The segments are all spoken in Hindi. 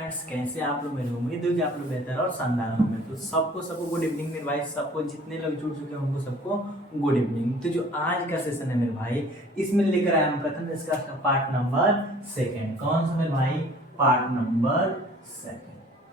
फ्रेंड्स, कैसे आप लोग। मेरी उम्मीद है कि आप लोग बेहतर और शानदार होंगे। तो सबको गुड इवनिंग मेरे भाई। सबको जितने लोग जुड़ चुके हैं उनको सबको गुड इवनिंग। तो जो आज का सेशन है मेरे भाई, इसमें लेकर आया हम प्रथम इसका पार्ट नंबर 2। कौन सा मेरे भाई? Part number 2।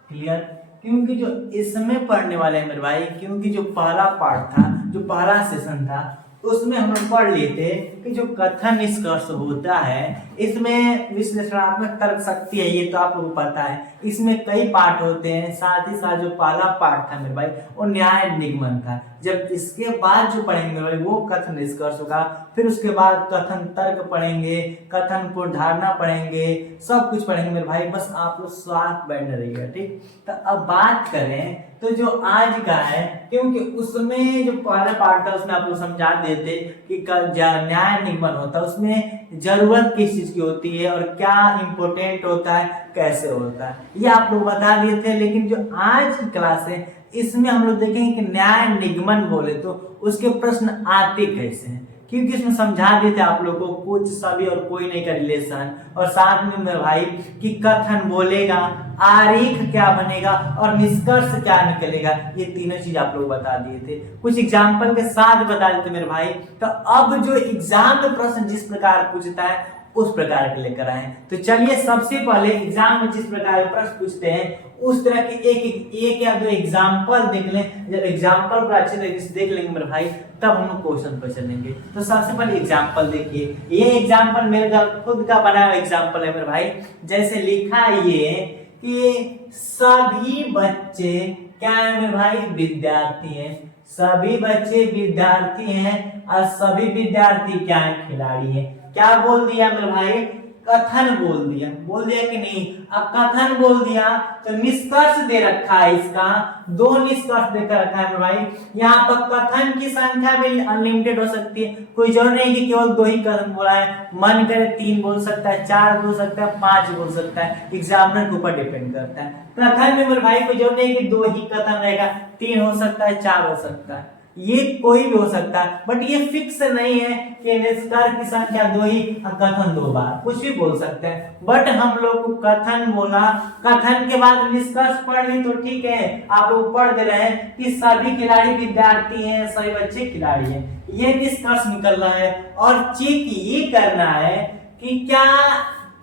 क्लियर? क्योंकि जो इसमें पढ़ने वाले हैं मेरे भाई, क्योंकि जो पहला पार्ट था, जो पहला सेशन था, उसमें हम लोग पढ़ लिए थे कि जो कथन निष्कर्ष होता है, इसमें विश्लेषणात्मक तर्क शक्ति है, ये तो आप लोगों को पता है। इसमें कई पार्ट होते हैं। साथ ही साथ जो पहला पार्ट था मेरे भाई, वो न्याय निगमन था। जब इसके बाद जो पढ़ेंगे मेरे भाई, वो कथन निष्कर्ष होगा। फिर उसके बाद कथन तर्क पढ़ेंगे, कथन को धारणा पढ़ेंगे, सब कुछ पढ़ेंगे मेरे भाई। बस आप लोग साथ बैठे रहिएगा, ठीक। तो अब बात करें तो जो आज का है, क्योंकि उसमें जो पहला पार्ट था उसमें आप लोग समझा देते कि न्याय निगमन होता है, उसमें जरूरत किस चीज की होती है और क्या इंपॉर्टेंट होता है, कैसे होता है, ये आप लोग बता दिए थे। लेकिन जो आज की क्लास है, इसमें हम लोग देखेंगे कि न्याय निगमन बोले तो उसके प्रश्न आते कैसे हैं, क्योंकि इसमें समझा दिए थे आप लोगों को कुछ, सभी और कोई नहीं का रिलेशन, और साथ में मेरे भाई कि कथन बोलेगा, आरेख क्या बनेगा और निष्कर्ष क्या निकलेगा, ये तीनों चीज आप लोग बता दिए थे। कुछ एग्जाम्पल के साथ बता देते मेरे भाई। तो अब जो एग्जाम में प्रश्न जिस प्रकार पूछता है उस प्रकार के लेकर आए। तो चलिए सबसे पहले एग्जाम में जिस प्रकार के प्रश्न पूछते हैं उस तरह के एक या दो एग्जाम्पल देख लें। जब एग्जाम्पल को अच्छे तरीके से देख लेंगे मेरे भाई, तब हम क्वेश्चन पर चलेंगे। तो सबसे पहले एग्जाम्पल देखिए। ये एग्जाम्पल मेरे खुद का बनाया हुआ एग्जाम्पल है मेरे भाई। जैसे लिखा ये कि सभी बच्चे क्या है मेरे भाई? विद्यार्थी हैं। सभी बच्चे विद्यार्थी हैं और सभी विद्यार्थी क्या है? खिलाड़ी हैं। क्या बोल दिया मेरे भाई? कथन बोल दिया कि नहीं? अब कथन बोल दिया तो निष्कर्ष दे रखा है, इसका दो निष्कर्ष देकर रखा है मेरे भाई। यहाँ पर कथन की संख्या भी अनलिमिटेड हो सकती है, कोई जरूर नहीं कि केवल 2 ही कथन बोला है। मन करे 3 बोल सकता है, 4 बोल सकता है, 5 बोल सकता है, एग्जामिनर के ऊपर डिपेंड करता है। कथन में मेरे भाई कोई जरूर नहीं कि 2 ही कथन रहेगा, 3 हो सकता है, 4 हो सकता है, ये कोई भी हो सकता है। बट ये फिक्स नहीं है कि निष्कर्ष की संख्या 2 ही और कथन 2 बार, कुछ भी बोल सकते हैं। बट हम लोग को कथन बोला, कथन के बाद निष्कर्ष पढ़ ली तो ठीक है, आप लोग पढ़ दे रहे हैं कि सभी खिलाड़ी विद्यार्थी हैं, सभी बच्चे खिलाड़ी हैं, ये निष्कर्ष निकल रहा है। और चेक ये करना है कि क्या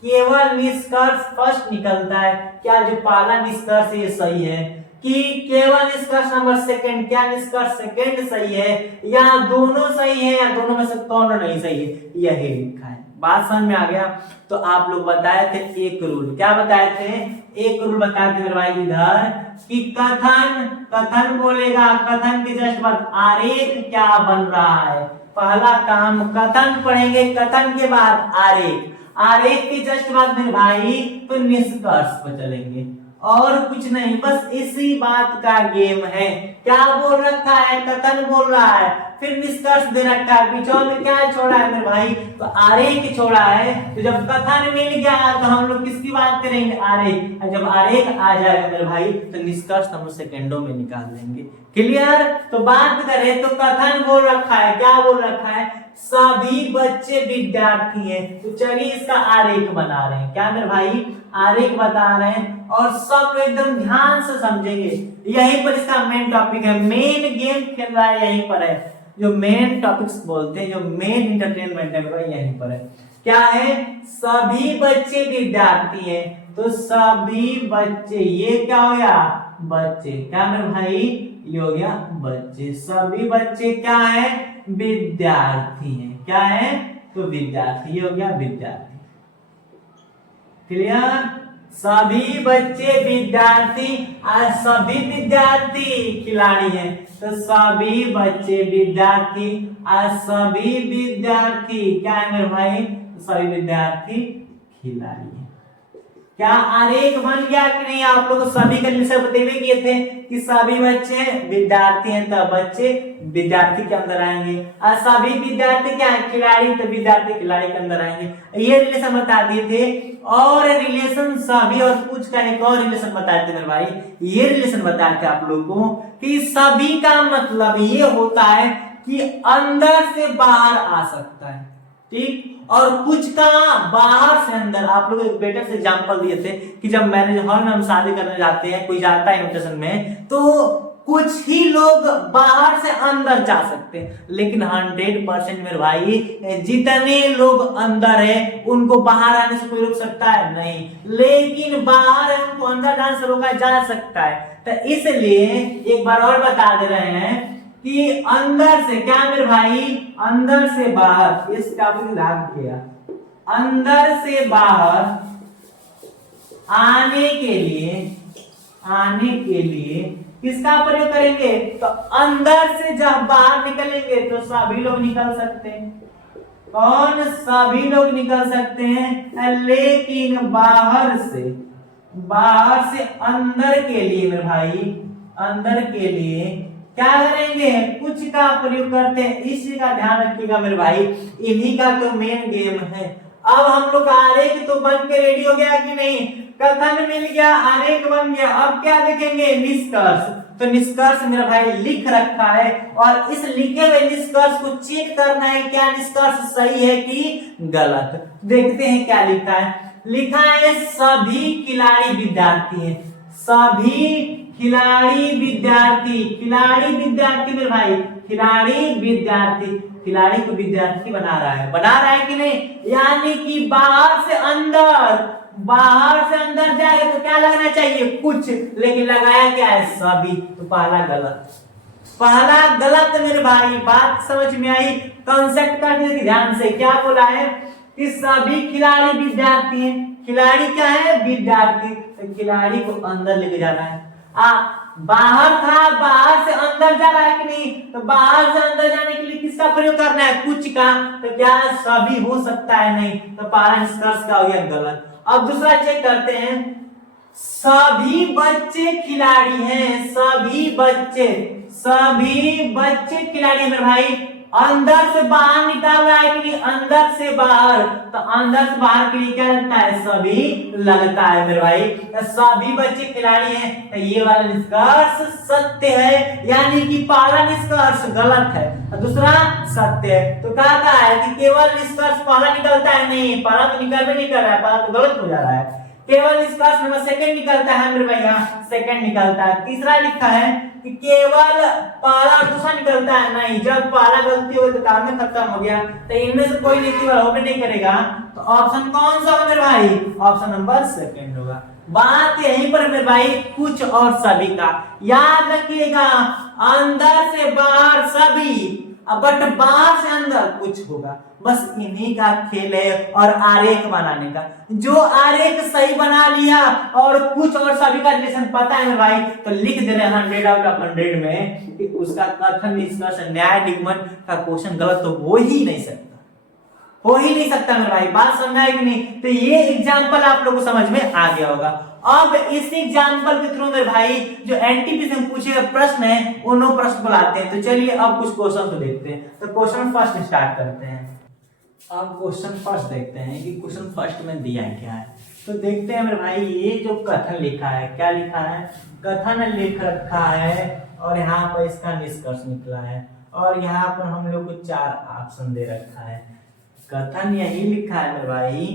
केवल निष्कर्ष फर्स्ट निकलता है, क्या जो पहला निष्कर्ष ये सही है, कि केवल निष्कर्ष नंबर 2, क्या निष्कर्ष 2 सही है, या दोनों सही है, या दोनों में से कौन नहीं सही है, यही लिखा है। बात समझ में आ गया? तो आप लोग बताए थे एक रूल। क्या बताए थे? एक रूल बताए थे मेरे भाई इधर कि कथन बोलेगा, कथन के जस्ट बाद आरेख क्या बन रहा है। पहला काम कथन पढ़ेंगे, कथन के बाद आरेख, आरेख के जस्ट बाद मेरे भाई तो निष्कर्ष पर चलेंगे, और कुछ नहीं। बस इसी बात का गेम है। क्या बोल रखा है? कथन बोल रहा है, फिर निष्कर्ष दे रखा है, बीचों में क्या छोड़ा है मेरे भाई? तो आरेख छोड़ा है। तो जब कथन मिल गया तो हम लोग किसकी बात करेंगे? आरेख। और जब आरेख आ जाएगा मेरे भाई तो निष्कर्ष हम सेकंडों में निकाल लेंगे। क्लियर? तो बात करें तो कथन बोल रखा है, क्या बोल रखा है? सभी बच्चे विद्यार्थी हैं। तो चलिए इसका आरेख बना रहे हैं। क्या मेरे भाई? आरेख बता रहे हैं, और सब एकदम ध्यान से समझेंगे। यहीं पर इसका मेन टॉपिक है, मेन गेम खेल रहा है, यहीं पर है। जो मेन टॉपिक्स बोलते हैं, जो मेन इंटरटेनमेंट है यहीं पर है। क्या है? सभी बच्चे विद्यार्थी हैं। तो सभी बच्चे, ये क्या हो गया? बच्चे। क्या मेरे भाई? ये हो गया बच्चे। सभी बच्चे क्या है? विद्यार्थी हैं। क्या है? तो विद्यार्थी, ये हो गया विद्यार्थी। क्लियर? सभी बच्चे विद्यार्थी और सभी विद्यार्थी खिलाड़ी हैं। तो सभी बच्चे विद्यार्थी और सभी विद्यार्थी क्या है मेरे भाई? सभी विद्यार्थी खिलाड़ी हैं। क्या आरेख बन गया कि नहीं? आप लोग सभी का निश्चय बतेवे किए थे कि सभी बच्चे विद्यार्थी हैं, तब बच्चे विद्यार्थी के अंदर आएंगे, और सभी विद्यार्थी क्या है? खिलाड़ी, तो विद्यार्थी खिलाड़ी के अंदर आएंगे। ये रिलेशन बता दिए थे। और रिलेशन सभी और कुछ का एक और रिलेशन बताए थे मेरे भाई। ये रिलेशन बताए थे आप लोगों को कि सभी का मतलब ये होता है कि अंदर से बाहर आ सकता है, ठीक, और कुछ का बाहर से अंदर। आप लोग एक बेटर से एग्जांपल दिए थे कि जब मैरिज हॉल में हम शादी करने जाते हैं, कोई जाता है इन्विटेशन में, तो कुछ ही लोग बाहर से अंदर जा सकते हैं, लेकिन 100% मेरे भाई जितने लोग अंदर है उनको बाहर आने से कोई रोक सकता है नहीं, लेकिन बाहर है उनको अंदर जाने से रोका जा सकता है। तो इसलिए एक बार और बता दे रहे हैं कि अंदर से क्या मेरे भाई, अंदर से बाहर, इसका भी ध्यान किया, अंदर से बाहर आने के लिए किसका प्रयोग करेंगे, तो अंदर से जब बाहर निकलेंगे तो सभी लोग निकल सकते हैं। कौन? सभी लोग निकल सकते हैं, लेकिन बाहर से अंदर के लिए मेरे भाई, अंदर के लिए क्या करेंगे, कुछ का प्रयोग करते हैं। इसी का ध्यान रखिएगा मेरे भाई, इन्हीं का तो मेन गेम है। अब हम लोग आरेख तो बन के रेडी हो गया कि नहीं, कथन मिल गया, आरेख बन गया, अब क्या देखेंगे, निष्कर्ष। तो निष्कर्ष मेरा भाई लिख रखा है, और इस लिखे हुए निष्कर्ष को चेक करना है क्या निष्कर्ष सही है कि गलत। देखते हैं क्या लिखा है। लिखा है सभी खिलाड़ी विद्यार्थी हैं, सभी खिलाड़ी विद्यार्थी मेरे भाई, खिलाड़ी को विद्यार्थी बना रहा है कि नहीं, यानी कि बाहर से अंदर जाएगा तो क्या लगना चाहिए, कुछ, लेकिन लगाया क्या है, सभी। तो पहला गलत मेरे भाई। बात समझ में आई? कॉन्सेप्ट का ध्यान से क्या बोला है कि सभी खिलाड़ी विद्यार्थी हैं। खिलाड़ी क्या है, विद्यार्थी। तो खिलाड़ी को अंदर लेके जाना है। बाहर था, बाहर से अंदर जा रहा है कि नहीं, तो बाहर से अंदर जाने के लिए किसका प्रयोग करना है, कुछ का। तो क्या सभी हो सकता है, नहीं। तो पहला निष्कर्ष का हो गया गलत। अब दूसरा चेक करते हैं, सभी बच्चे खिलाड़ी हैं, सभी बच्चे खिलाड़ी मेरे भाई। अंदर से बाहर निकाल रहा है कि नहीं, अंदर से बाहर। तो अंदर से बाहर के लिए क्या लगता है, सभी लगता है मेरे भाई। तो सभी बच्चे खिलाड़ी हैं, तो ये वाला निष्कर्ष सत्य है, यानी कि पहला निष्कर्ष गलत है और दूसरा सत्य है। तो कहता है कि केवल निष्कर्ष पहला निकलता है, नहीं, पहला तो निकल भी नहीं कर रहा है, पहला तो गलत हो जा रहा है। केवल निष्कर्ष नंबर सेकंड निकलता है मेरे भैया, सेकंड निकलता है। तीसरा लिखा है कि केवल पहला और दूसरा निकलता है, नहीं। जब पहला गलती हो तो काम में खत्म हो गया, तो इनमें से कोई नीति वाला होबे नहीं करेगा। तो ऑप्शन कौन सा होगा मेरे भाई, ऑप्शन नंबर सेकंड होगा। बात यहीं पर मेरे भाई, कुछ और सभी का याद रखिएगा। अंदर से बाहर सभी, बट बाहर से अंदर कुछ होगा। बस इन्हीं का खेल है और आरेख बनाने का। जो आरेख सही बना लिया और कुछ और सभी का रिलेशन पता है भाई, तो लिख दे रहे 100 आउट ऑफ 100 में कि उसका कथन निष्कर्ष न्याय निगमन का क्वेश्चन गलत तो हो ही नहीं सकता मेरे भाई। बात समझाए कि नहीं? तो ये एग्जाम्पल आप लोगों को समझ में आ गया होगा। अब इस एग्जाम्पल के थ्रू मेरे भाई जो एनटीपीसी में पूछे गए प्रश्न है, उन प्रश्न को लाते हैं। तो चलिए अब कुछ क्वेश्चन को देखते हैं। तो क्वेश्चन फर्स्ट स्टार्ट करते हैं। अब क्वेश्चन फर्स्ट देखते हैं कि क्वेश्चन फर्स्ट में दिया क्या है। तो देखते हैं मेरे भाई, ये जो कथन लिखा है, क्या लिखा है, कथन लिख रखा है और यहाँ पर इसका निष्कर्ष निकला है और यहाँ पर हम लोग को 4 ऑप्शन दे रखा है। कथन यही लिखा है मेरे भाई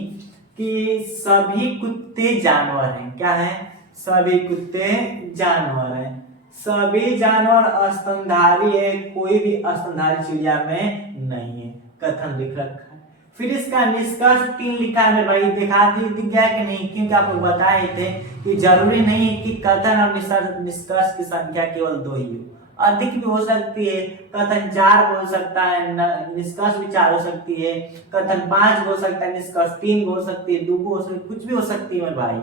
कि सभी कुत्ते जानवर हैं। क्या है, सभी कुत्ते जानवर हैं, सभी जानवर स्तनधारी है, कोई भी स्तनधारी चिड़िया में नहीं है। कथन लिख रखा है। फिर इसका निष्कर्ष 3 लिखा है मेरे भाई। दिख गया कि नहीं, क्योंकि आप लोग बताए थे कि जरूरी नहीं है कि कथन और निष्कर्ष की संख्या केवल 2 ही हो, अधिक भी हो सकती है। कथन 4 हो सकता है, निष्कर्ष भी 4 हो सकती है, कथन 5 हो सकता है, निष्कर्ष 3 हो सकती है, 2 हो सकती है, कुछ भी हो सकती है मेरे भाई,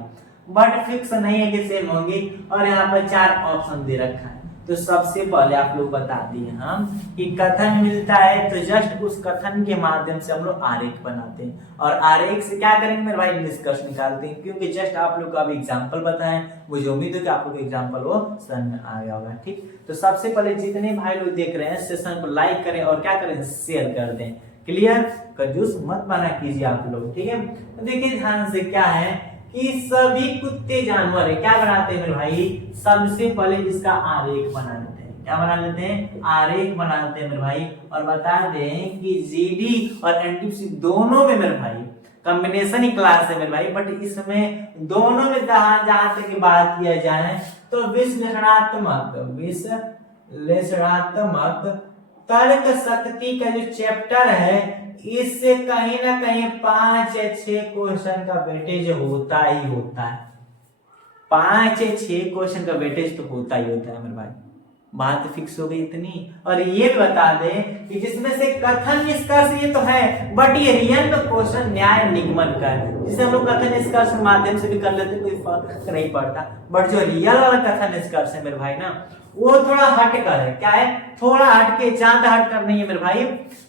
बट फिक्स नहीं है कि सेम होंगी। और यहाँ पर 4 ऑप्शन दे रखा है। तो सबसे पहले आप लोग बता दिए हम कि कथन मिलता है, तो जस्ट उस कथन के माध्यम से हम लोग आरेख बनाते हैं और आरेख से क्या करेंगे मेरे भाई, निष्कर्ष निकालते हैं। क्योंकि जस्ट आप लोग को अभी एग्जांपल बताएं, मुझे उम्मीद है कि आप लोग को एग्जांपल वो समझ में आ गया होगा। ठीक, तो सबसे पहले जितने भाई लोग देख रहे हैं सेशन को लाइक करें और क्या करें, शेयर कर दें। क्लियर, कंजूस मत बना कीजिए आप लोग। ठीक है, तो देखिए ध्यान से, क्या है कि सभी कुत्ते जानवर है। क्या बनाते हैं मेरे भाई, सबसे पहले इसका आरेख बना देते हैं। क्या बना लेते हैं, आरेख बना लेते हैं मेरे भाई, और बता दें कि जीडी और एनटीपीसी दोनों में मेरे भाई कॉम्बिनेशन ही क्लास है मेरे भाई, बट इसमें दोनों में जहां तक की बात किया जाए तो विश्लेषणात्मक तर्क शक्ति का जो चैप्टर है इससे कहीं ना कहीं 5 या 6 क्वेश्चन का वेटेज होता ही होता है। 5 या 6 क्वेश्चन का वेटेज तो होता ही होता है मेरे भाई। बात फिक्स हो गई इतनी। और ये भी बता दें कि जिसमें से कथन निष्कर्ष ये तो है, बट ये रियल में क्वेश्चन न्याय निगमन का है, जिसे हम लोग कथन निष्कर्ष के माध्यम से भी कर लेते, कोई फर्क नहीं पड़ता। बट जो रियल वाला कथन निष्कर्ष है मेरे भाई ना, वो थोड़ा हट कर है। क्या है, थोड़ा हट के, ज्यादा हट कर नहीं है मेरे भाई,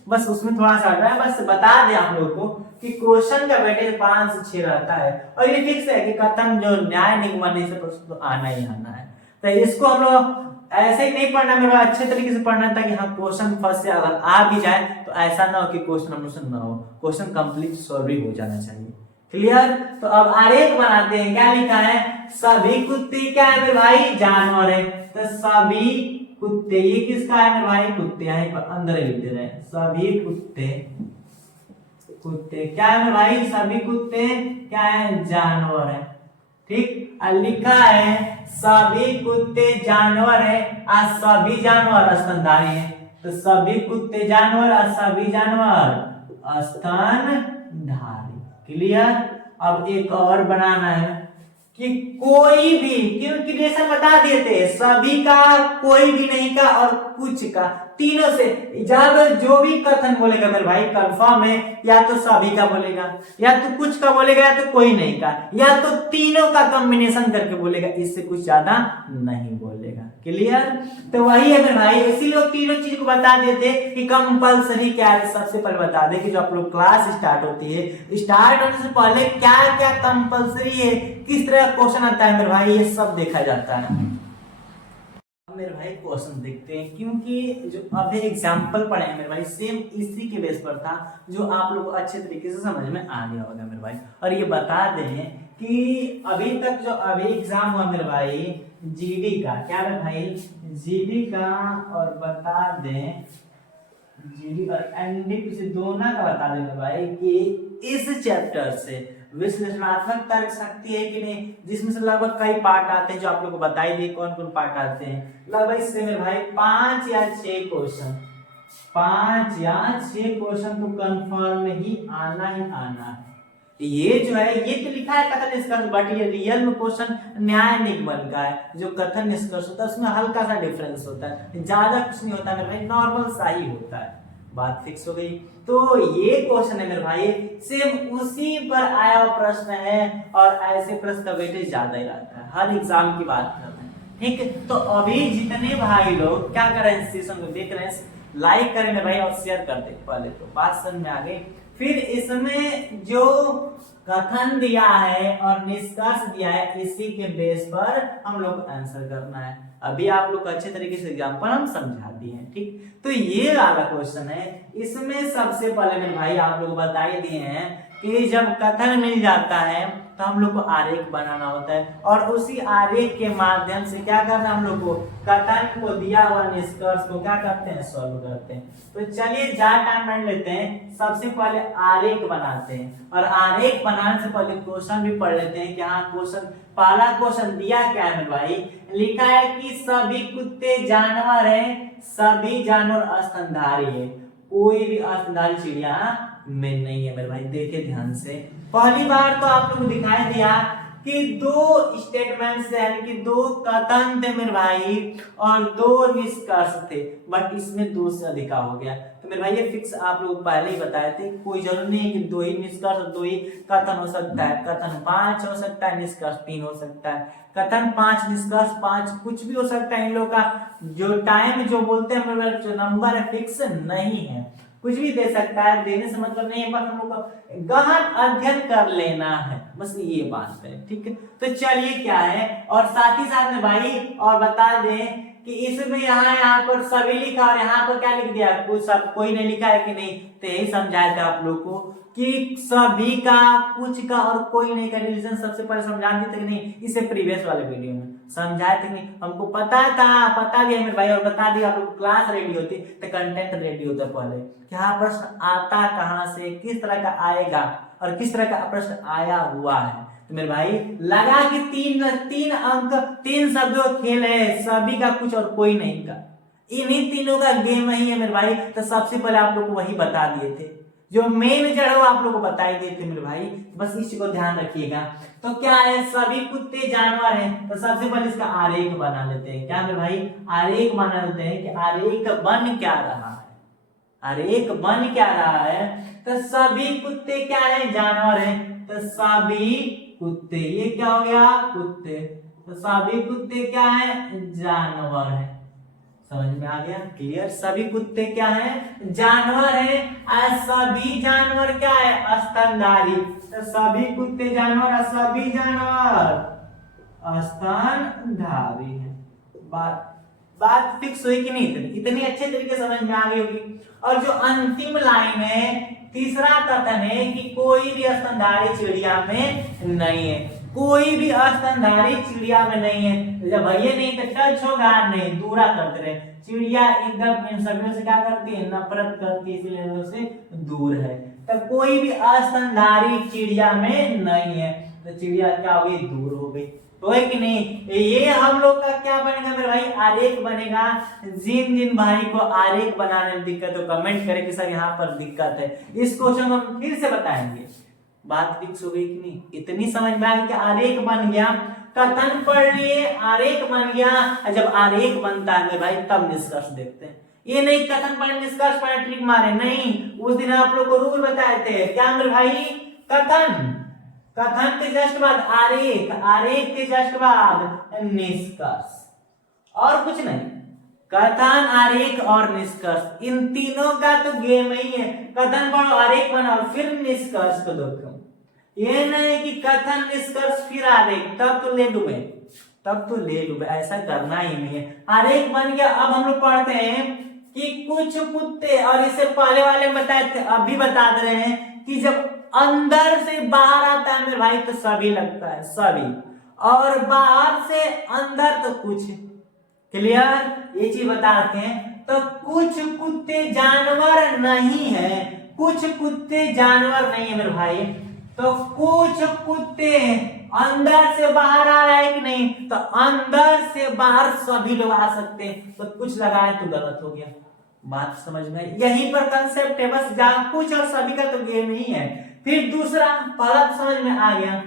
बस उसमें थोड़ा सा हट रहा है। बस बता दें आप लोग को कि क्वेश्चन का वेटेज 5 से 6 रहता है, और ये फिक्स है कि कथन जो न्याय निगमन से प्रश्न तो आना ही आना है। तो इसको हम लोग ऐसे ही नहीं पढ़ना मेरा, अच्छे तरीके से पढ़ना था कि हाँ क्वेश्चन फर्स्ट से अगर आ भी जाए तो ऐसा ना हो कि क्वेश्चन हम लोग से ना हो, क्वेश्चन कंप्लीट सॉल्व हो जाना चाहिए। क्लियर। तो अब आरेख बनाते हैं। क्या लिखा है, सभी कुत्ते क्या है मेरे भाई, जानवर है। तो सभी कुत्ते, ये किसका है मेरे भाई, कुत्ते है, अंदर लिख दे रहे हैं, सभी कुत्ते क्या है मेरे भाई, सभी कुत्ते क्या है, जानवर है। ठीक, लिखा है सभी कुत्ते जानवर है और सभी जानवर स्तनधारी है। तो सभी कुत्ते जानवर और सभी जानवर स्तनधारी। क्लियर। अब एक और बनाना है कि कोई भी, क्योंकि रिलेशन बता दिए थे, सभी का, कोई भी नहीं का और कुछ का, तीनों से जब जो भी कथन बोलेगा मेरे भाई कंफर्म है, या तो सभी का बोलेगा, या तो कुछ का बोलेगा, या तो कोई नहीं का, या तो तीनों का कॉम्बिनेशन करके बोलेगा, इससे कुछ ज्यादा नहीं बोलेगा। क्लियर। तो वही है मेरे भाई, इसीलिए तीनों चीज को बता देते कि कंपलसरी क्या है। सबसे पहले बता दे कि जो आप लोग क्लास स्टार्ट होती है, स्टार्ट होने से पहले क्या क्या कंपलसरी है, किस तरह क्वेश्चन आता है मेरे भाई, ये सब देखा जाता है। मेरे भाई क्वेश्चन देखते हैं, क्योंकि जो अभी एग्जांपल पढ़े हैं मेरे भाई, सेम इसी के बेस पर था, जो आप लोग को अच्छे तरीके से समझ में आ गया होगा मेरे भाई। और ये बता दें कि अभी तक जो अभी एग्जाम हुआ मेरे भाई जीडी का, क्या है भाई, जीडी का, और बता दें जीडी और एनडीपीसी दोनों का बता दें मेरे भाई कि इस चैप्टर से विश्लेषणात्मक तर्क शक्ति है कि नहीं, जिसमें से लगभग कई पार्ट आते हैं, जो आप लोग को बताई दिए कौन कौन पार्ट आते हैं। लगभग इससे मेरे भाई 5 या 6 क्वेश्चन, 5 या 6 क्वेश्चन तो कंफर्म ही आना है। ये जो है, ये तो लिखा है कथन निष्कर्ष, बट ये रियल में क्वेश्चन न्याय निगमन का है। जो कथन निष्कर्ष होता है उसमें हल्का सा डिफरेंस होता है, ज्यादा कुछ नहीं होता मेरे भाई, नॉर्मल सा ही होता है। बात फिक्स हो गई। तो ये क्वेश्चन है मेरे भाई, सेम उसी पर आया हुआ प्रश्न है, और ऐसे प्रश्न का वेटेज ज्यादा ही रहता है, हर एग्जाम की बात करते हैं। ठीक, तो अभी जितने भाई लोग क्या कर रहे हैं, सेशन को देख रहे हैं, लाइक करें मेरे भाई और शेयर कर दे। पहले तो बात समझ में आ गई। फिर इसमें जो कथन दिया है और निष्कर्ष दिया है, इसी के बेस पर हम लोग आंसर करना है। अभी आप लोग अच्छे तरीके से एग्जाम्पल हम समझा दिए हैं। ठीक, तो ये वाला क्वेश्चन है, इसमें सबसे पहले मेरे भाई आप लोग बता ही दिए हैं कि जब कथन मिल जाता है तो हम लोग को आरेख बनाना होता है, और उसी आरेख के माध्यम से क्या करना, हम लोग को कथन को दिया हुआ निष्कर्ष को क्या करते हैं, सॉल्व करते हैं। तो चलिए ज्यादा टाइम नहीं लेते हैं, सबसे पहले आरेख बनाते हैं, और आरेख बनाने से पहले क्वेश्चन भी पढ़ लेते हैं कि हाँ क्वेश्चन, पहला क्वेश्चन दिया क्या है मेरे भाई, लिखा है कि सभी कुत्ते जानवर है, सभी जानवर स्तनधारी है, कोई भी स्तनधारी चिड़िया में नहीं है मेरे भाई। देखे ध्यान से, पहली बार तो आप लोग दिखाई दिया कि 2 स्टेटमेंट्स यानी कि 2 कथन थे मेरे भाई और 2 निष्कर्ष थे, बट इसमें 2 से अधिक हो गया। तो मेरे भाई ये फिक्स आप लोग पहले ही बताए थे, कोई जरूरी नहीं है कि 2 ही निष्कर्ष और 2 ही कथन हो सकता है। कथन 5 हो सकता है, निष्कर्ष 3 हो सकता है, कथन 5 निष्कर्ष 5, कुछ भी हो सकता है। इन लोगों का जो टाइम जो बोलते हैं मेरे भाई, जो नंबर है फिक्स नहीं है, कुछ भी दे सकता है, देने से मतलब नहीं है, बस हम लोग को गहन अध्ययन कर लेना है, बस ये बात है। ठीक है, तो चलिए क्या है, और साथ ही साथ में भाई और बता दें कि इसमें यहाँ पर सभी लिखा और यहाँ पर क्या लिख दिया, कुछ सब कोई ने लिखा है कि नहीं। तो यही समझाया था आप लोग को कि सभी का, कुछ का और कोई नहीं का रिलेशन सबसे पहले समझा दी थी कि नहीं, इसे प्रीवियस वाले वीडियो में समझाए थे नहीं। हमको पता था, पता दिया मेरे भाई, और बता दिया आप लोग, क्लास रेडी होती तो कंटेंट रेडी होता पहले, क्या प्रश्न आता कहाँ से, किस तरह का आएगा और किस तरह का प्रश्न आया हुआ है। तो मेरे भाई लगा कि तीन अंक 3 शब्दों का खेल है, सभी का, कुछ और कोई नहीं का, इन्हीं तीनों का गेम ही है मेरे भाई। तो सबसे पहले आप लोग को वही बता दिए थे, जो मेन जड़ हो आप लोग को बता ही दिए थे मेरे भाई। बस इस चीज को ध्यान रखिएगा। तो क्या है, सभी कुत्ते जानवर हैं। तो सबसे पहले इसका आरेख बना लेते हैं। क्या मेरे भाई, आरेख बना लेते हैं कि आरेख बन क्या रहा है, आरेख बन क्या रहा है। तो सभी कुत्ते क्या है, जानवर हैं। तो सभी कुत्ते, ये क्या हो गया, कुत्ते। तो सभी कुत्ते क्या है, जानवर है। समझ में आ गया, क्लियर। सभी कुत्ते क्या हैं, जानवर हैं। और सभी जानवर क्या है, स्तनधारी। तो सभी कुत्ते जानवर और सभी जानवर स्तनधारी है। बात फिक्स हुई कि नहीं, इतनी अच्छे तरीके से समझ में आ गई होगी। और जो अंतिम लाइन है, तीसरा कथन है कि कोई भी स्तनधारी चिड़िया में नहीं है, कोई भी स्तनधारी चिड़िया में नहीं है। जब भैया नहीं तो टच होगा नहीं, दूरा करते रहे। चिड़िया एकदम इन सभी से क्या करती है, नफरत करती है, इसलिए उससे दूर है। तो कोई भी स्तनधारी चिड़िया में नहीं है। तो चिड़िया क्या हो गई, दूर हो गई। तो है कि नहीं, ये हम लोग का क्या बनेगा मेरे भाई, आरेख बनेगा। जिन भाई को आरेख बनाने में दिक्कत हो कमेंट करें कि सर यहाँ पर दिक्कत है। इस क्वेश्चन हम फिर से बताएंगे। बात फिक्स हो गई कि नहीं, इतनी समझ में आ गई कि आरेख बन गया, कथन पढ़ लिए, आरेख बन गया। जब आरेख बनता है मेरे भाई तब निष्कर्ष देखते हैं। ये नहीं कथन पढ़े निष्कर्ष पढ़े ट्रिक मारे, नहीं। उस दिन आप लोग को रूल बताए थे, क्या मेरे भाई, कथन, कथन के जस्ट बाद आरेख, आरेख के जस्ट बाद निष्कर्ष, और कुछ नहीं। कथन, आरेख और निष्कर्ष, इन तीनों का तो गेम ही है। कथन पढ़ो, आरेख बनाओ, फिर निष्कर्ष को देखो। ये नहीं कि कथन निष्कर्ष फिर आरेख, तब तो ले डूबे, तब तो ले डूबे, ऐसा करना ही नहीं है। आरेख बन गया। अब हम लोग पढ़ते हैं कि कुछ कुत्ते, और इसे पहले वाले बताए थे, अभी बता दे रहे हैं कि जब अंदर से बाहर आता है मेरे भाई तो सभी लगता है, सभी, और बाहर से अंदर तो कुछ। क्लियर, ये चीज बताते हैं। तो कुछ कुत्ते जानवर नहीं है, कुछ कुत्ते जानवर नहीं है मेरे भाई। तो कुछ कुत्ते अंदर से बाहर आ रहा है कि नहीं, तो अंदर से बाहर सभी लोग आ सकते हैं। तो कुछ लगाए तो गलत हो गया। बात समझ में, यहीं पर कंसेप्ट है बस, कुछ और सभी का तो गेम नहीं है। फिर दूसरा, पहला तो समझ में आ गया,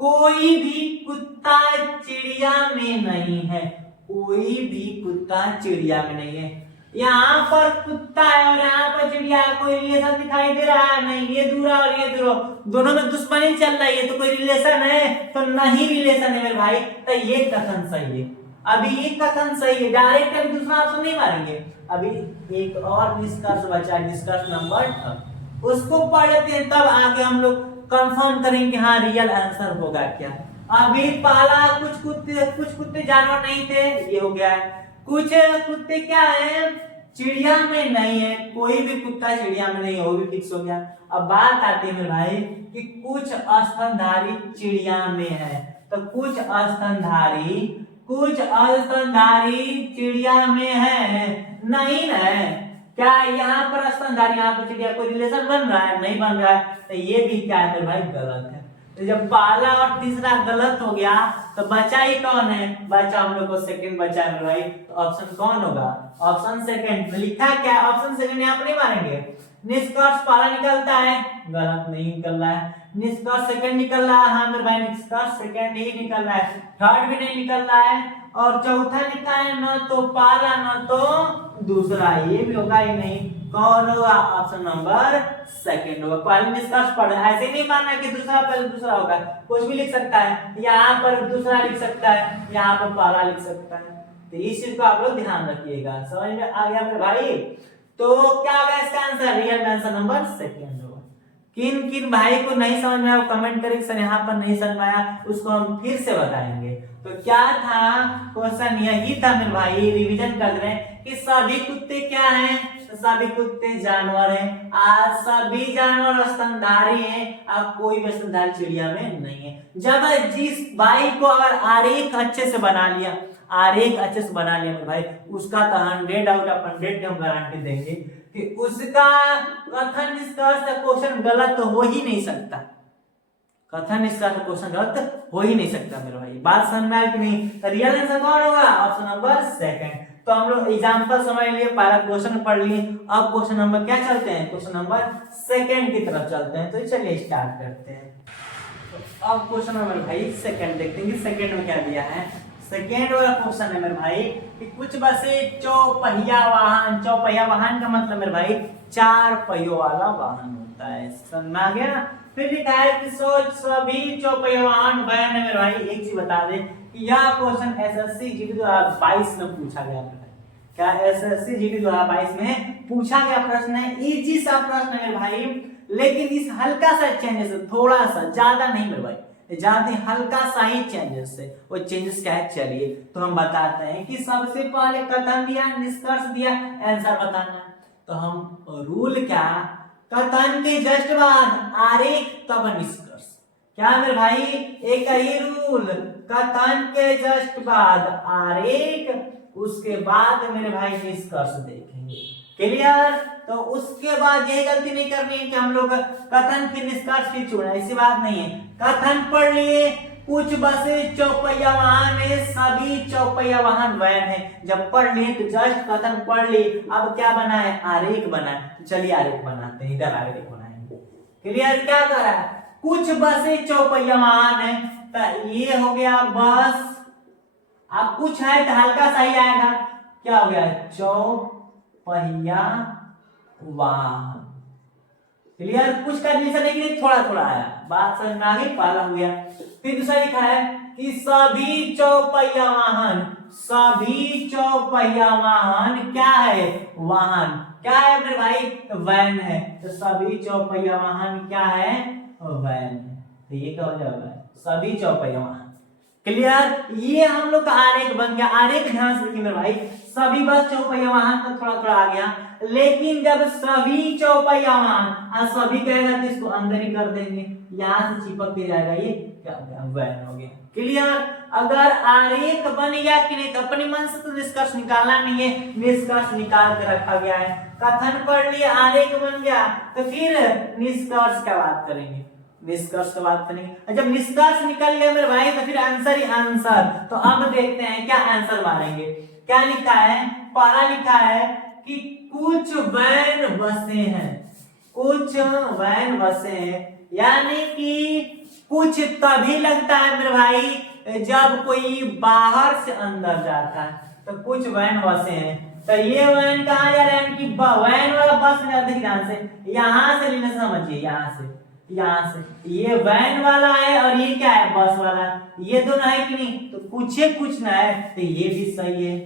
कोई भी कुत्ता चिड़िया में नहीं है, कोई भी कुत्ता चिड़िया में नहीं है। यहाँ पर कुत्ता है और यहाँ पर चिड़िया है, कोई रिलेशन दिखाई दे रहा है नहीं, ये दूरा और ये दूरा, दोनों में दुश्मनी चल रही है, तो कोई रिलेशन है तो नहीं रिलेशन है मेरे भाई। तो ये कथन सही है, अभी ये कथन सही है, डायरेक्ट अभी दूसरा ऑप्शन नहीं मारेंगे। अभी एक और निष्कर्ष बचा, निष्कर्ष नंबर, उसको पढ़ लेते हैं, तब आगे हम लोग कंफर्म करेंगे हाँ रियल आंसर होगा क्या। अभी पहला, कुछ कुत्ते जानवर नहीं थे, ये हो गया है। कुछ कुत्ते क्या है, चिड़िया में नहीं है, कोई भी कुत्ता चिड़िया में नहीं है, वो भी फिक्स हो गया। अब बात आती है मेरे भाई कि कुछ स्तनधारी चिड़िया में है। तो कुछ स्तनधारी चिड़िया में है नहीं है। क्या यहाँ पर स्तनधारी, यहाँ पर चिड़िया, कोई रिलेशन बन रहा है, नहीं बन रहा है। तो ये भी क्या है मेरे भाई, गलत है। तो जब पहला और तीसरा गलत हो गया तो बचा ही कौन है, बचा हम लोग को सेकंड बचा है भाई। तो ऑप्शन कौन होगा, ऑप्शन सेकंड। लिखा क्या, ऑप्शन सेकंड यहाँ पर नहीं मारेंगे। निष्कर्ष पहला निकलता है, गलत नहीं निकल रहा है। निष्कर्ष सेकंड निकल रहा है, हाँ मेरे भाई निष्कर्ष सेकंड ही निकल रहा है, थर्ड भी नहीं निकल रहा है। और चौथा लिखा है न तो पहला न तो दूसरा, ये भी होगा ही नहीं। कौन होगा, ऑप्शन नंबर सेकंड होगा। पहले निष्कर्ष पढ़, ऐसे नहीं मानना कि दूसरा पहले दूसरा होगा, कुछ भी लिख सकता है, यहाँ पर दूसरा लिख सकता है, यहाँ पर पहला लिख सकता है। तो इस चीज को आप लोग ध्यान रखिएगा। समझ में आ गया मेरे भाई। तो क्या होगा इसका answer, real answer number second होगा। किन किन भाई को नहीं समझ में आया कमेंट करें सर यहाँ पर नहीं समझ में आया, उसको हम फिर से बताएंगे। तो क्या था क्वेश्चन, यही था मेरे भाई, रिवीजन कर रहे हैं कि सभी कुत्ते क्या हैं, तो सभी कुत्ते जानवर हैं, आज सभी जानवर स्तनधारी हैं, अब कोई भी स्तनधारी चिड़िया में नहीं है। जब जिस भाई को अगर आरेख अच्छे से बना लिया, आरेख अच्छे से बना लिया मेरे भाई, उसका तो 100 आउट ऑफ 100 हम गारंटी देंगे कि उसका कथन निष्कर्ष क्वेश्चन गलत हो ही नहीं सकता, कथन निष्कर्ष क्वेश्चन गलत हो ही नहीं सकता मेरे भाई। बात समझ में आया कि नहीं? तो रियल आंसर कौन होगा? Option number second. तो हम लोग एग्जांपल समझ लिए, पहला क्वेश्चन पढ़ लिए, अब क्वेश्चन नंबर क्या चलते हैं, क्वेश्चन नंबर सेकंड की तरफ चलते हैं। तो चलिए स्टार्ट करते हैं। तो अब क्वेश्चन नंबर भाई सेकंड देखते हैं कि सेकंड में क्या दिया है। सेकेंड वाला क्वेश्चन है मेरे भाई कि कुछ बसें चौपहिया वाहन, चौपहिया वाहन का मतलब मेरे भाई 4 पहियों वाला वाहन होता है, समझ में आ गया। फिर लिखा है कि सभी चौपहिया वाहन वैन है मेरे भाई। एक चीज बता दे कि यह क्वेश्चन एसएससी जीडी 2022 में पूछा गया मेरे भाई। क्या एसएससी जीडी 2022 में पूछा गया प्रश्न है, इजी सा प्रश्न है मेरे भाई, लेकिन इस हल्का सा चेंजेस, थोड़ा सा, ज्यादा नहीं मेरे भाई, ज्यादा हल्का सा ही चेंजेस है। वो चेंजेस क्या है चलिए तो हम बताते हैं कि सबसे पहले कथन दिया, निष्कर्ष दिया, आंसर बताना है। तो हम रूल क्या, कथन के जस्ट बाद आरेख तब निष्कर्ष, क्या मेरे भाई एक ही रूल, कथन के जस्ट बाद आरेख, उसके बाद मेरे भाई निष्कर्ष देखेंगे, क्लियर। तो उसके बाद यही गलती नहीं करनी है कि हम लोग कथन फिर निष्कर्ष फिर छोड़ना, ऐसी बात नहीं है। कथन पढ़ लिए, कुछ बसें चौपहिया वाहन है, सभी चौपहिया वाहन वैन है, जब पढ़ लिए तो जस्ट कथन पढ़ लिए, अब क्या बना है, आरेख बना है। चलिए आरेख बनाते हैं, इधर आरेख बनाएंगे, क्लियर। क्या कर रहा है, कुछ बसें चौपहिया वाहन है, तो ये हो गया बस, अब कुछ है तो हल्का सा ही आएगा, क्या हो गया, चौपहिया वाहन, क्लियर। कुछ का निशान नहीं, थोड़ा थोड़ा आया, बात समझ में आ गई, पाला हो गया। फिर दूसरा लिखा है कि सभी चौपहिया वाहन, सभी चौपहिया वाहन क्या है, वाहन, क्या है मेरे भाई, वैन है। तो सभी चौपहिया वाहन क्या है, वैन है। तो ये क्या हो जाएगा, सभी चौपहिया वाहन, क्लियर। ये हम लोग का आरेख बन गया। आरेख ध्यान से देखिए मेरे भाई, सभी बस चौपहिया वाहन तो थोड़ा थोड़ा आ गया, लेकिन जब सभी चौपहिया वाहन सभी कहेगा तो इसको अंदर ही कर देंगे, यहां से चिपक के जाएगा, ये क्या हो गया, वैन हो गया, क्लियर। अगर आरेख बन गया कि नहीं तो अपने मन से तो निष्कर्ष निकालना नहीं है, निष्कर्ष निकाल के रखा गया है। कथन पढ़ लिए, आरेख बन गया, तो फिर निष्कर्ष का बात करेंगे, निष्कर्ष की बात करेंगे। जब निष्कर्ष निकल गया मेरे भाई तो फिर आंसर ही आंसर। तो अब देखते हैं क्या आंसर मारेंगे। क्या लिखा है, पहला लिखा है कि कुछ वैन बसे हैं, कुछ वैन बसे हैं, यानी कि कुछ तभी लगता है मेरे भाई जब कोई बाहर से अंदर जाता है, तो कुछ वैन बसे हैं। तो ये वैन कहाँ जा रहे हैं कि वैन वाला बस में जाते ध्यान से, यहां से लेना समझिए, यहां से, यहां से ये वैन वाला है और ये क्या है, बस वाला, ये दोनों है कि नहीं, तो कुछ ना है, तो ये भी सही है।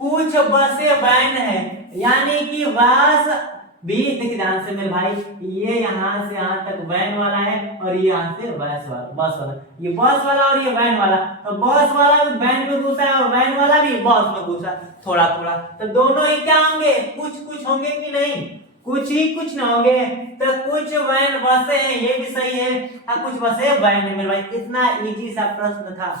कुछ बसें वैन है, यानी कि बस भी, देखिए ध्यान से मेरे भाई, ये यहाँ से यहाँ तक वैन वाला है और ये यहाँ से बस वाला, ये बस वाला और ये वैन वाला, तो बस वाला भी वैन में घुसा है और वैन वाला भी बस में घुसा है, थोड़ा थोड़ा, तो दोनों ही क्या होंगे, कुछ होंगे कि नहीं, कुछ ही कुछ ना होंगे। तो कुछ वैन बसे हैं, ये भी सही है, और कुछ बसे वैन है मेरे भाई। इतना इजी सा प्रश्न था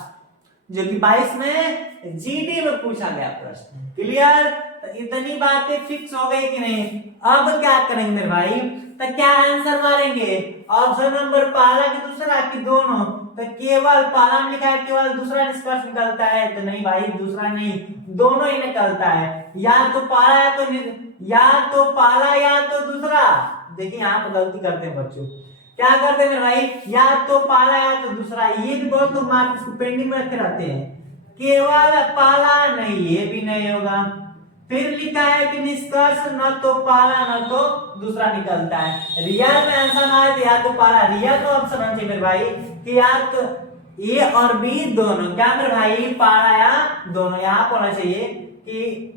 जो कि 22 में जीडी में पूछा गया प्रश्न, क्लियर। तो इतनी बातें फिक्स हो गई कि नहीं। अब क्या करेंगे मेरे भाई, तो क्या आंसर मारेंगे, ऑप्शन नंबर पहला कि दूसरा कि दोनों, तो केवल पहला में लिखा है केवल दूसरा निष्कर्ष निकलता है, तो नहीं भाई दूसरा नहीं, दोनों ही निकलता है, या तो पहला या तो दूसरा। देखिए यहाँ पर गलती करते हैं बच्चों, क्या करते हैं मेरे भाई, या तो पहला या तो दूसरा, ये भी बहुत लोग मार्क्स इसको पेंडिंग में रखे रहते हैं, केवल पहला नहीं, ये भी नहीं होगा। फिर लिखा है कि निष्कर्ष न तो पहला न तो दूसरा निकलता है, रियल में आंसर आए तो या तो पहला, रियल तो ऑप्शन होना चाहिए मेरे भाई कि या तो ए और बी दोनों, क्या मेरे भाई पहला या दोनों, यहाँ पर होना चाहिए कि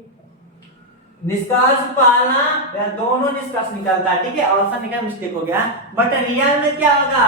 निष्कर्ष पहला या दोनों निष्कर्ष निकलता है, ठीक है। ऑप्शन निकल मिस्टेक हो गया, बट रियल में क्या होगा,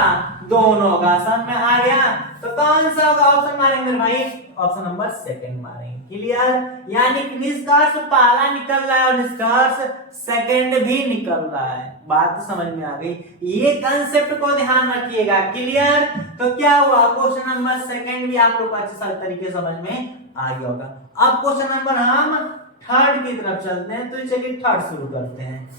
दोनों होगा। समझ में आ गया? तो कौन सा होगा ऑप्शन मारेंगे मेरे भाई, ऑप्शन नंबर सेकंड मारेंगे। क्लियर? यानी कि निष्कर्ष पहला निकल रहा है और निष्कर्ष सेकंड भी निकल रहा है। बात तो समझ में आ गई, ये कंसेप्ट को ध्यान रखिएगा। क्लियर? तो क्या हुआ, क्वेश्चन नंबर सेकंड भी आप लोग को अच्छे तरीके समझ में आ गया होगा। अब क्वेश्चन नंबर हम थर्ड की तरफ चलते हैं, तो चलिए थर्ड शुरू करते हैं।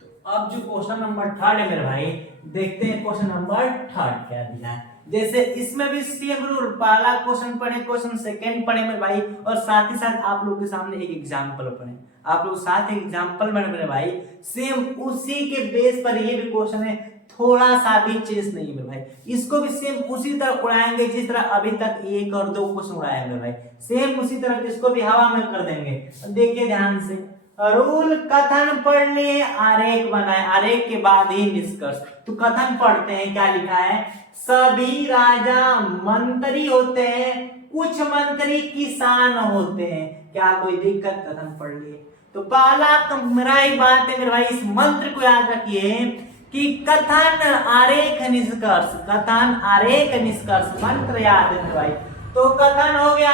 तो अब जो क्वेश्चन नंबर थर्ड है मेरे भाई, देखते हैं क्वेश्चन नंबर थर्ड क्या दिया है। जैसे इसमें भी सेम रूल, पहला क्वेश्चन पढ़े, क्वेश्चन सेकंड पढ़े मेरे भाई, और साथ ही साथ आप लोग के सामने एक एग्जांपल पढ़े। आप लोग साथ एग्जांपल में मेरे भाई सेम उसी के बेस पर ये भी क्वेश्चन है, थोड़ा सा भी चेंज नहीं है मेरे भाई। इसको भी सेम उसी तरह उड़ाएंगे जिस तरह अभी तक एक और दो क्वेश्चन उड़ाए मेरे भाई, सेम उसी तरह इसको भी हवा में कर देंगे। देखिए ध्यान से, रूल कथन पढ़ लिए, आरेख बनाए, आरेख के बाद ही निष्कर्ष। तो कथन पढ़ते हैं, क्या लिखा है, सभी राजा मंत्री होते हैं, कुछ मंत्री किसान होते हैं। क्या कोई दिक्कत, कथन पढ़ लिए। तो पहला मेरा ही बात है मेरे भाई, इस मंत्र को याद रखिए कि कथन आरेख निष्कर्ष, कथन आरेख निष्कर्ष मंत्र याद है मेरे भाई। तो कथन हो गया,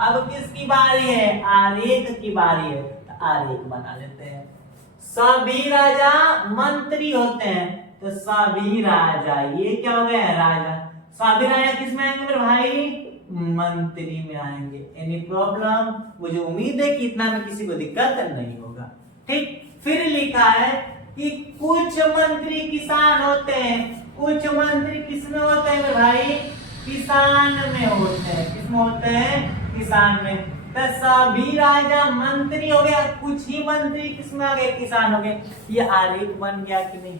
अब किसकी बारी है, आरेख की बारी है। तो आरेख बना लेते हैं। सभी राजा मंत्री होते हैं, तो सभी राजा, ये क्या हो गया, राजा। सभी राजा किस में आएंगे मेरे भाई, मंत्री में आएंगे। Any problem? मुझे उम्मीद है कि इतना में किसी को दिक्कत नहीं होगा। ठीक, फिर लिखा है कि कुछ मंत्री किसान होते हैं, कुछ मंत्री किसमें होते हैं मेरे भाई, किसान में होते हैं। किसमें होते हैं, किसान में। तो सभी राजा मंत्री हो गया, कुछ ही मंत्री किसमें आ गए, किसान हो गए। ये आरेख बन गया कि नहीं,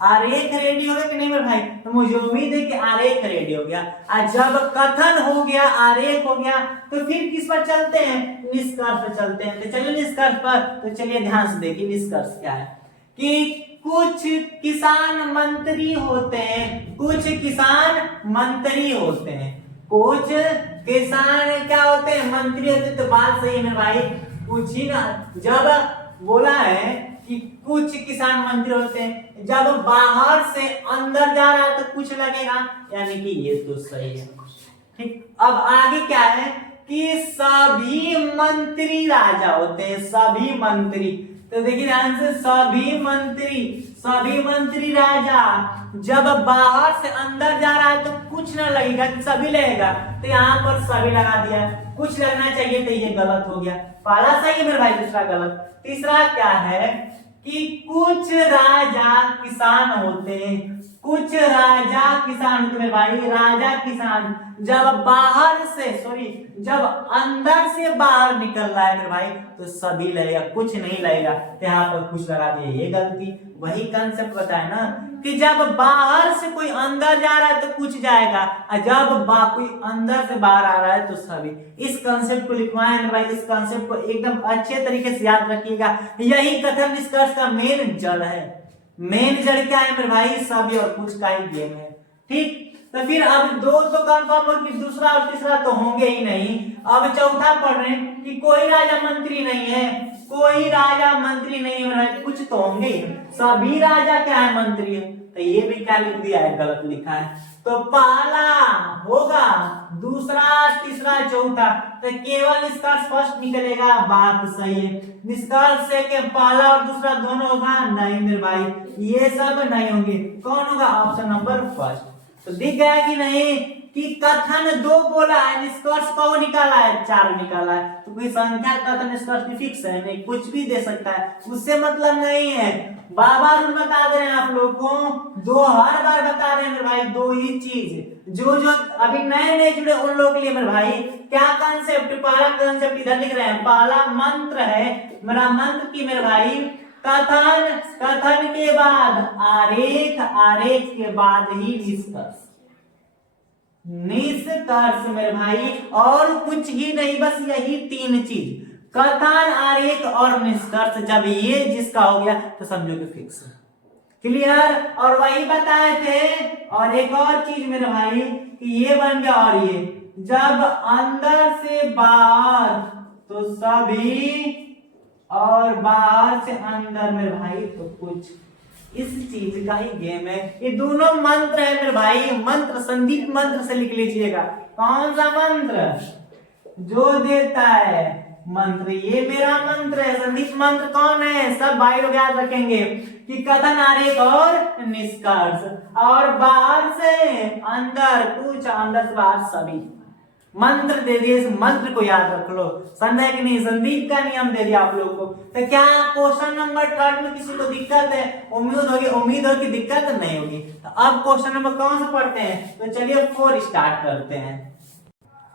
आरेख रेडी हो गया कि नहीं मेरे भाई? तो मुझे उम्मीद है कि आरेख रेडी हो गया। आज जब कथन हो गया, आरेख हो गया, तो फिर किस पर चलते हैं, निष्कर्ष पर चलते हैं। तो चलिए निष्कर्ष पर, तो चलिए ध्यान से देखिए निष्कर्ष क्या है कि कुछ किसान मंत्री होते हैं, कुछ किसान मंत्री होते हैं, कुछ किसान क्या होते हैं, मंत्री होते हैं। तो बात सही है मेरे भाई, कुछ ही ना, जब बोला है कि कुछ किसान मंत्री होते हैं, जब बाहर से अंदर जा रहा है तो कुछ लगेगा, यानी कि ये तो सही है। ठीक, अब आगे क्या है कि सभी मंत्री राजा होते हैं, सभी मंत्री। तो देखिए ध्यान से, सभी मंत्री राजा, जब बाहर से अंदर जा रहा है तो कुछ ना लगेगा, सभी लगेगा। तो यहाँ पर सभी लगा दिया, कुछ लगना चाहिए, तो ये गलत हो गया। पहला सही है मेरे भाई, दूसरा गलत। तीसरा क्या है कि कुछ राजा किसान होते हैं, कुछ राजा किसान होते हैं भाई, राजा किसान जब बाहर से, सॉरी, जब अंदर से बाहर निकल रहा है मेरे भाई, तो सभी लगेगा, कुछ नहीं लगेगा। तो यहाँ पर कुछ लगा दिया, ये गलती। वही कंसेप्ट बताया ना कि जब बाहर से कोई अंदर जा रहा है तो कुछ जाएगा, और जब कोई अंदर से बाहर आ रहा है तो सभी। इस कंसेप्ट को लिखवाए मेरे भाई, इस कंसेप्ट को एकदम अच्छे तरीके से याद रखिएगा। यही कथन निष्कर्ष का मेन जड़ है। मेन जड़ क्या है मेरे भाई, सभी और कुछ का ही गेम है। ठीक, तो फिर अब दो तो कंफर्म हो कि दूसरा और तीसरा तो होंगे ही नहीं। अब चौथा पढ़ रहे हैं कि कोई राजा मंत्री नहीं है, कोई राजा मंत्री नहीं है, कुछ तो होंगे ही। सभी राजा क्या है, मंत्री है। तो ये भी क्या लिख दिया है, गलत लिखा है। तो पहला होगा, दूसरा, तीसरा, चौथा, तो केवल निष्कर्ष फर्स्ट निकलेगा। बात सही है, निष्कर्ष से के पहला और दूसरा दोनों होगा, नहीं मेरे भाई, ये सब नहीं होंगे। कौन होगा, ऑप्शन नंबर फर्स्ट। तो दिख गया कि नहीं कि कथन दो बोला है, निष्कर्ष को निकाला है, चार निकाला है। तो कोई संख्या कथन निष्कर्ष की फिक्स है नहीं, कुछ भी दे सकता है, उससे मतलब नहीं है। बार बार बता दे रहे हैं आप लोग को, दो हर बार बता रहे हैं मेरे भाई, दो ही चीज। जो जो अभी नए नए जुड़े उन लोगों के लिए मेरे भाई, क्या कंसेप्ट, पहला कंसेप्ट इधर लिख रहे हैं, पहला मंत्र है मेरा, मंत्र की मेरे भाई कथन, कथन के बाद आरेख, आरेख के बाद ही निष्कर्ष। निष्कर्ष मेरे भाई, और कुछ ही नहीं, बस यही तीन चीज, कथन, आरेख और निष्कर्ष। जब ये जिसका हो गया तो समझो कि फिक्स है। क्लियर? और वही बताए थे, और एक और चीज मेरे भाई कि ये बन गया, और ये जब अंदर से बाहर तो सभी और बाहर से अंदर मेरे भाई, तो कुछ इस चीज का ही गेम है। ये दोनों मंत्र है मेरे भाई, मंत्र संदीप मंत्र से लिख लीजिएगा। कौन सा मंत्र? जो देता है मंत्र, ये मेरा मंत्र है। संदीप मंत्र कौन है? सब भाई लोग याद रखेंगे कि कथन, आरेख और निष्कर्ष, और बाहर से अंदर कुछ, अंदर से बाहर सभी। मंत्र दे दिए, इस मंत्र को याद रख लो। संदेह कि नहीं, संदीप का नियम दे दिया आप लोग को। तो क्या क्वेश्चन नंबर 3 में किसी को दिक्कत है? उम्मीद हो कि दिक्कत नहीं होगी। तो अब क्वेश्चन नंबर कौन सा पढ़ते हैं? तो चलिए 4 स्टार्ट करते हैं।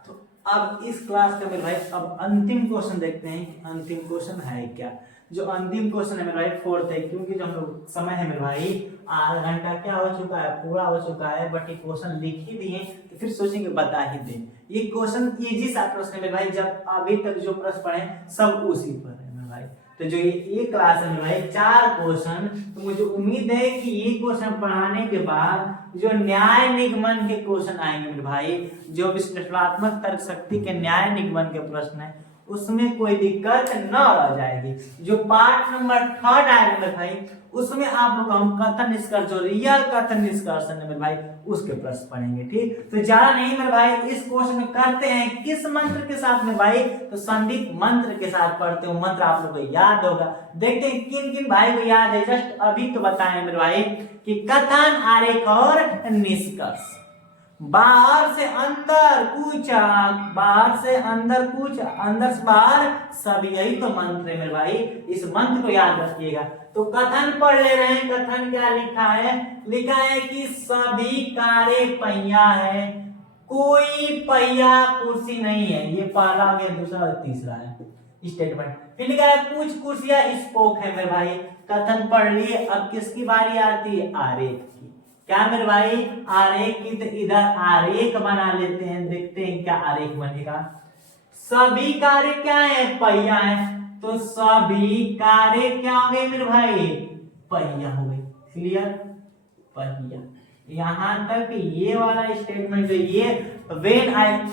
तो अब इस क्लास का मेरे भाई अब अंतिम क्वेश्चन देखते हैं कि अंतिम क्वेश्चन है क्या। जो अंतिम क्वेश्चन है मेरे भाई 4th है, क्योंकि जो हम लोग समय है मेरे भाई आधा घंटा क्या हो चुका है, पूरा हो चुका है। बट ये क्वेश्चन लिख ही दिए तो फिर सोचेंगे बता ही दें। ये क्वेश्चन इजी सा प्रश्न है मेरे भाई, जब अभी तक जो प्रश्न पढ़े सब उसी पर है मेरे भाई। तो जो ये क्लास है मेरे भाई 4 क्वेश्चन, तो मुझे उम्मीद है कि ये क्वेश्चन पढ़ाने के बाद जो न्याय निगमन के क्वेश्चन आएंगे मेरे भाई, जो विश्लेषणात्मक तर्क शक्ति के न्याय निगमन के प्रश्न है, उसमें कोई दिक्कत न रह जाएगी। जो पार्ट नंबर 3 आएगा मेरे भाई, उसमें आप लोग हम कथन निष्कर्ष, जो रियल कथन निष्कर्ष है मेरे भाई, उसके प्रश्न पढ़ेंगे। ठीक, तो ज्यादा नहीं मेरे भाई, इस क्वेश्चन में करते हैं किस मंत्र के साथ में भाई? तो संदीप मंत्र के साथ पढ़ते हो। मंत्र आप लोग को याद होगा, देखते हैं किन किन भाई को याद है। जस्ट अभी तो बताएं मेरे भाई कि कथन, आरेख और निष्कर्ष। बाहर से अंदर कुछ, बाहर से अंदर कुछ, अंदर से बाहर सब, यही तो मंत्र है मेरे भाई। इस मंत्र को याद रखिएगा। तो कथन पढ़ ले रहे हैं। कथन क्या लिखा है? लिखा है कि सभी कारें पहिया है, कोई पहिया कुर्सी नहीं है। ये पहला हो गया, दूसरा और तीसरा है स्टेटमेंट। फिर लिखा है कुछ कुर्सियां स्पोक है मेरे भाई। कथन पढ़ लिए। अब किसकी बारी आती है? आरेख की। क्या मेरे भाई? आरेख की। तो इधर आरेख बना लेते हैं, देखते हैं क्या आरेख बनेगा। सभी कारें क्या है? पहिया है। तो सभी कारें क्या हो गई मेरे भाई? पहिया हो गई। क्लियर? पहिया। यहां तक ये वाला स्टेटमेंट, ये वेन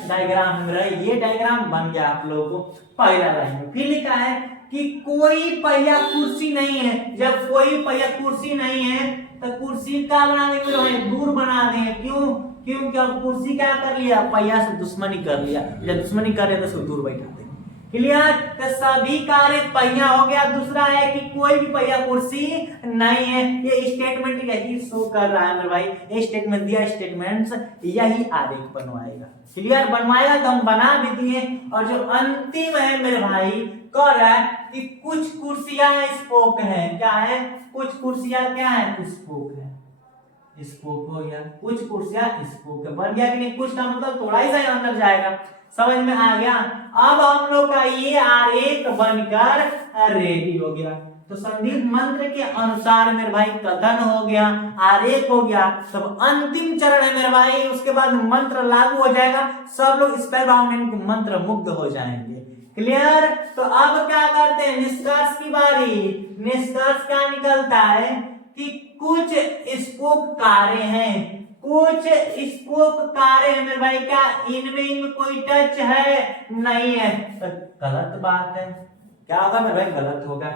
डायग्राम है मेरा, ये डायग्राम बन गया आप लोगों को पहला लाइन। फिर लिखा है कि कोई पहिया कुर्सी नहीं है। जब कोई पहिया कुर्सी नहीं है तो कुर्सी क्या बना देंगे भाई? दूर बना देंगे। क्यों? क्योंकि अब कुर्सी क्या कर लिया? पहिया से दुश्मनी कर लिया। जब दुश्मनी कर लिया तो उसको दूर बैठा देंगे। क्लियर? तो सभी कारें पहिया हो गया। दूसरा है कि कोई भी पहिया कुर्सी नहीं है। ये स्टेटमेंट यही शो कर रहा है मेरे भाई। ये स्टेटमेंट दिया, स्टेटमेंट्स यही आरेख बनवाएगा। क्लियर? बनवाएगा तो हम बना भी दिए। और जो अंतिम है मेरे भाई कह रहा है कि कुछ कुर्सियां स्पोक है। क्या है? कुछ कुर्सियां क्या है? स्पोक है। स्पोक हो गया। कुछ कुर्सियां स्पोक है। बन गया कि नहीं? कुछ का मतलब थोड़ा ही सा अंदर जाएगा। समझ में आ गया? अब हम लोग का ये आरेख बनकर रेडी हो गया। तो संदीप मंत्र के अनुसार मेरे भाई कथन हो गया, आरेख हो गया। तब अंतिम चरण है मेरे भाई, उसके बाद मंत्र लागू हो जाएगा। सब लोग स्पेल बाउंड मंत्र मुग्ध हो जाएंगे। क्लियर? तो अब क्या करते हैं? निष्कर्ष की बारी। निष्कर्ष क्या निकलता है कि कुछ स्पोक कारें हैं। कुछ स्पोक कारें हैं मेरे भाई। क्या इनमें कोई टच है? नहीं है। तो गलत बात है। क्या होगा मेरे भाई? गलत होगा।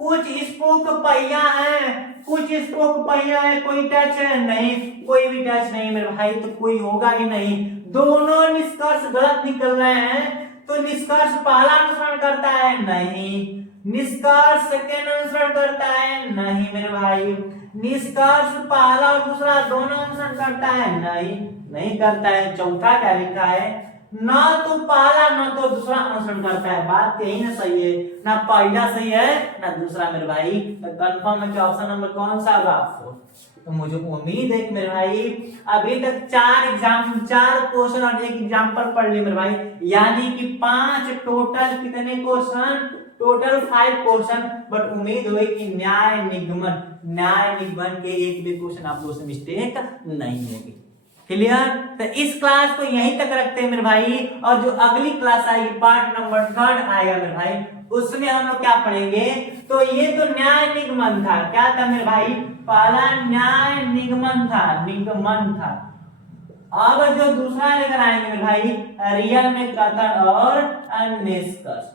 कुछ स्पोक पहिया है। कुछ स्पोक पहिया है, कोई टच है? नहीं, कोई भी टच नहीं मेरे भाई। तो कोई होगा ही नहीं। दोनों निष्कर्ष गलत निकल रहे हैं। तो निष्कर्ष पहला अनुसरण करता है? नहीं। निष्कर्ष सेकंड अनुसरण करता है? नहीं मेरे भाई। निष्कर्ष पहला और दूसरा दोनों अनुसरण करता है? नहीं, नहीं करता है। चौथा क्या लिखा है? ना तो पहला ना तो दूसरा अनुसरण करता है। बात यही ना सही है, ना पहला सही है ना दूसरा मेरे भाई। तो कंफर्म है कि ऑप्शन नंबर कौन सा होगा? 4। तो मुझे उम्मीद है कि मेरे भाई अभी तक 4 क्वेश्चन और 1 एग्जाम्पल पढ़ लिए मेरे भाई। यानी कि 5 टोटल कितने क्वेश्चन? Total 5 question. बट उम्मीद हुई कि न्याय निगमन के एक भी क्वेश्चन आप लोगों से मिस्टेक नहीं होगी। क्लियर? तो इस क्लास को यहीं तक रखते हैं मेरे भाई। और जो अगली क्लास आएगी पार्ट नंबर 3 आएगा मेरे भाई, उसमें हम लोग क्या पढ़ेंगे? तो ये तो न्याय निगमन था। क्या था मेरे भाई? पहला न्याय निगमन था। अब जो दूसरा लेकर आएंगे मेरे भाई, रियल में कथन और निष्कर्ष।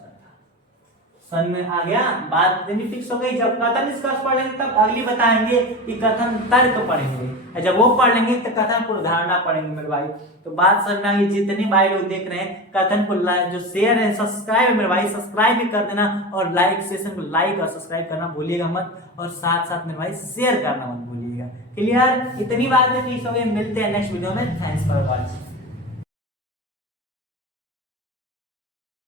सन में आ गया, बात यानी फिक्स हो गई। जब कथन निष्कर्ष पढ़ लेंगे तब अगली बताएंगे कि कथन तर्क पढ़ेंगे, जब वो पढ़ लेंगे तो कथन पूर्वधारणा पढ़ेंगे मेरे भाई। तो बात समझ में आ गई। जितने भाई लोग देख रहे हैं कथन को जो शेयर है सब्सक्राइब है मेरे भाई, सब्सक्राइब भी कर देना, और लाइक सेशन को लाइक और सब्सक्राइब करना भूलिएगा मत, और साथ साथ मेरे भाई शेयर करना मत भूलिएगा। क्लियर, इतनी बात है, ठीक हो गई। मिलते हैं नेक्स्ट वीडियो में। Thanks for watching.